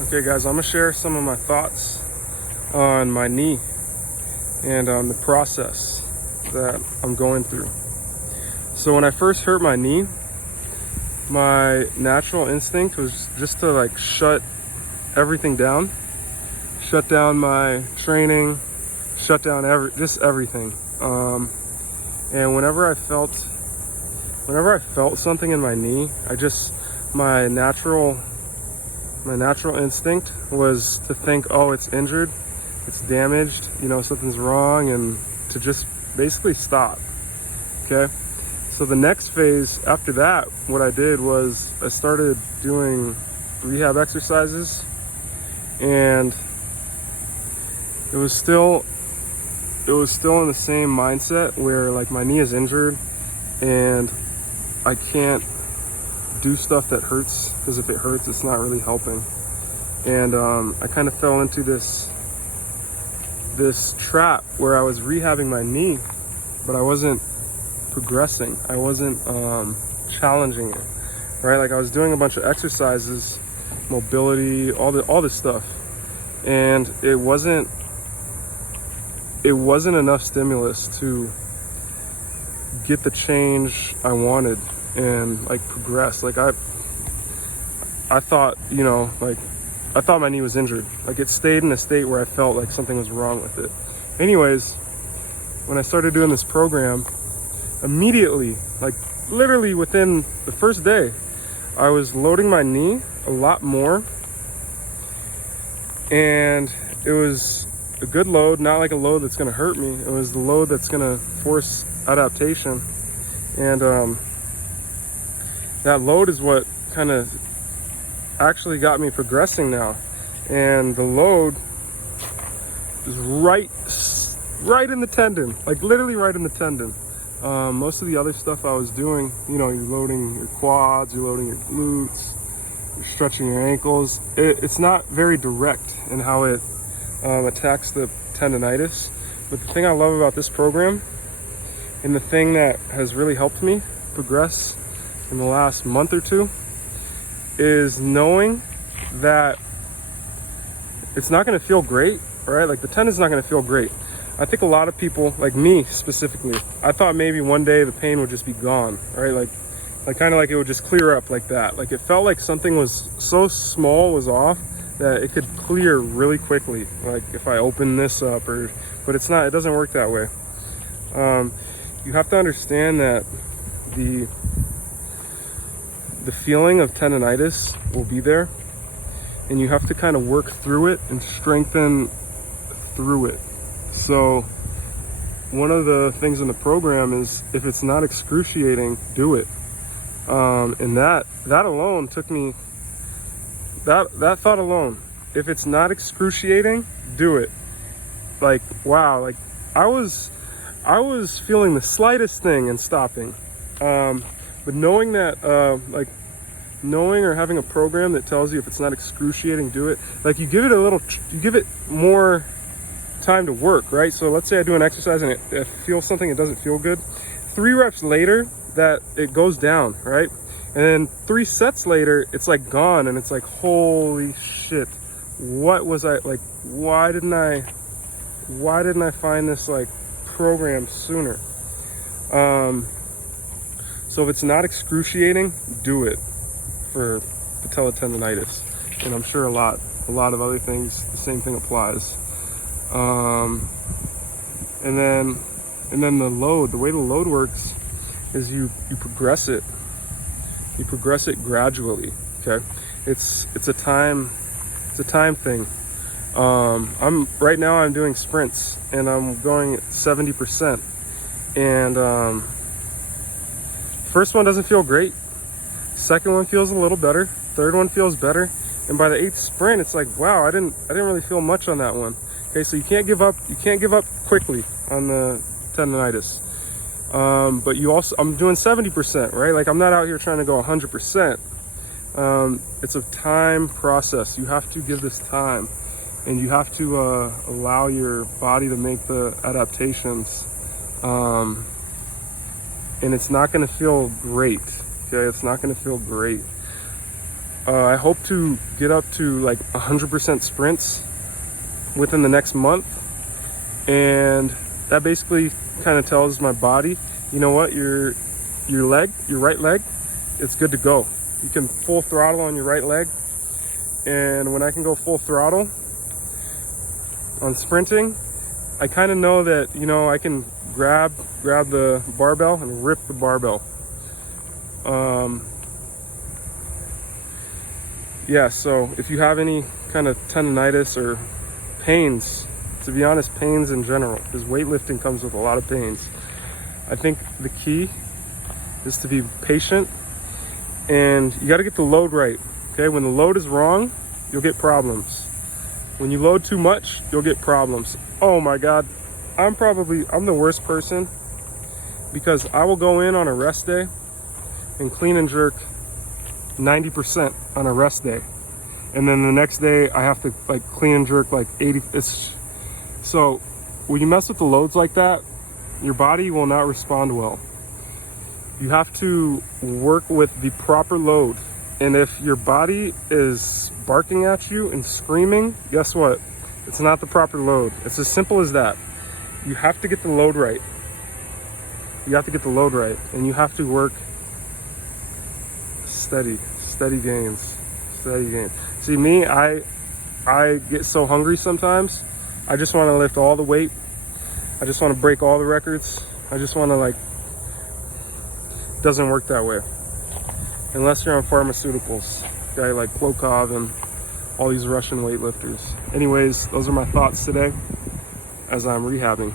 Okay guys, I'm gonna share some of my thoughts on my knee and on the process that I'm going through. So when I first hurt my knee, my natural instinct was just to like shut everything down, shut down my training, shut down everything. And whenever I felt something in my knee, my natural instinct was to think, oh, it's injured, it's damaged, something's wrong, and to just basically stop. Okay. So the next phase after that, what I did was I started doing rehab exercises, and it was still in the same mindset where like my knee is injured and I can't do stuff that hurts, because if it hurts, it's not really helping. And I kind of fell into this trap where I was rehabbing my knee, but I wasn't progressing. I wasn't challenging it, right? Like I was doing a bunch of exercises, mobility, all this stuff, and it wasn't enough stimulus to get the change I wanted and like progress. Like I thought, I thought my knee was injured. Like it stayed in a state where I felt like something was wrong with it. Anyways, when I started doing this program, immediately, like literally within the first day, I was loading my knee a lot more, and it was a good load, not like a load that's going to hurt me. It was the load that's going to force adaptation. And that load is what kind of actually got me progressing now. And the load is right in the tendon, like literally right in the tendon. Most of the other stuff I was doing, you're loading your quads, you're loading your glutes, you're stretching your ankles. It's not very direct in how it attacks the tendonitis. But the thing I love about this program, and the thing that has really helped me progress in the last month or two, is knowing that it's not going to feel great, right? Like the tendon's not going to feel great. I think a lot of people, like me specifically, I thought maybe one day the pain would just be gone, right? Like kind of like it would just clear up like that. Like it felt like something was so small was off that it could clear really quickly. Like if I open this up, but it's not, it doesn't work that way. You have to understand that the feeling of tendonitis will be there, and you have to kind of work through it and strengthen through it. So one of the things in the program is, if it's not excruciating, do it. And that alone took me, that thought alone, if it's not excruciating, do it. Like, wow, like I was feeling the slightest thing and stopping. But knowing that, knowing or having a program that tells you if it's not excruciating, do it. Like you give it more time to work, right? So let's say I do an exercise and it feels something, it doesn't feel good. 3 reps later, that it goes down, right? And then 3 sets later, it's like gone, and it's like, holy shit, what was I like? Why didn't I find this like program sooner? So if it's not excruciating, do it for patellar tendonitis. And I'm sure a lot of other things, the same thing applies. And then the load, the way the load works is you progress it. You progress it gradually. Okay. It's a time thing. Right now I'm doing sprints, and I'm going at 70%. And first one doesn't feel great. Second one feels a little better. Third one feels better. And by the 8th sprint, it's like, wow, I didn't really feel much on that one. Okay, so you can't give up quickly on the tendonitis. But I'm doing 70%, right? Like I'm not out here trying to go 100%. It's a time process. You have to give this time, and you have to allow your body to make the adaptations. And it's not going to feel great. Okay, it's not going to feel great. I hope to get up to like 100% sprints within the next month. And that basically kind of tells my body, you know what, your right leg, it's good to go. You can full throttle on your right leg. And when I can go full throttle on sprinting, I kind of know that, you know, I can grab the barbell and rip the barbell. Yeah, so if you have any kind of tendonitis or pains, to be honest, pains in general, because weightlifting comes with a lot of pains, I think the key is to be patient, and you got to get the load right. Okay, when the load is wrong, you'll get problems. When you load too much, you'll get problems. Oh my God, I'm the worst person, because I will go in on a rest day and clean and jerk 90% on a rest day, and then the next day I have to like clean and jerk like 80. So when you mess with the loads like that, your body will not respond well. You have to work with the proper load. And if your body is barking at you and screaming, guess what? It's not the proper load. It's as simple as that. You have to get the load right. You have to get the load right, and you have to work steady gains. See me, I get so hungry sometimes. I just want to lift all the weight. I just want to break all the records. I just want to it doesn't work that way. Unless you're on pharmaceuticals, guy like Klokov and all these Russian weightlifters. Anyways, those are my thoughts today as I'm rehabbing.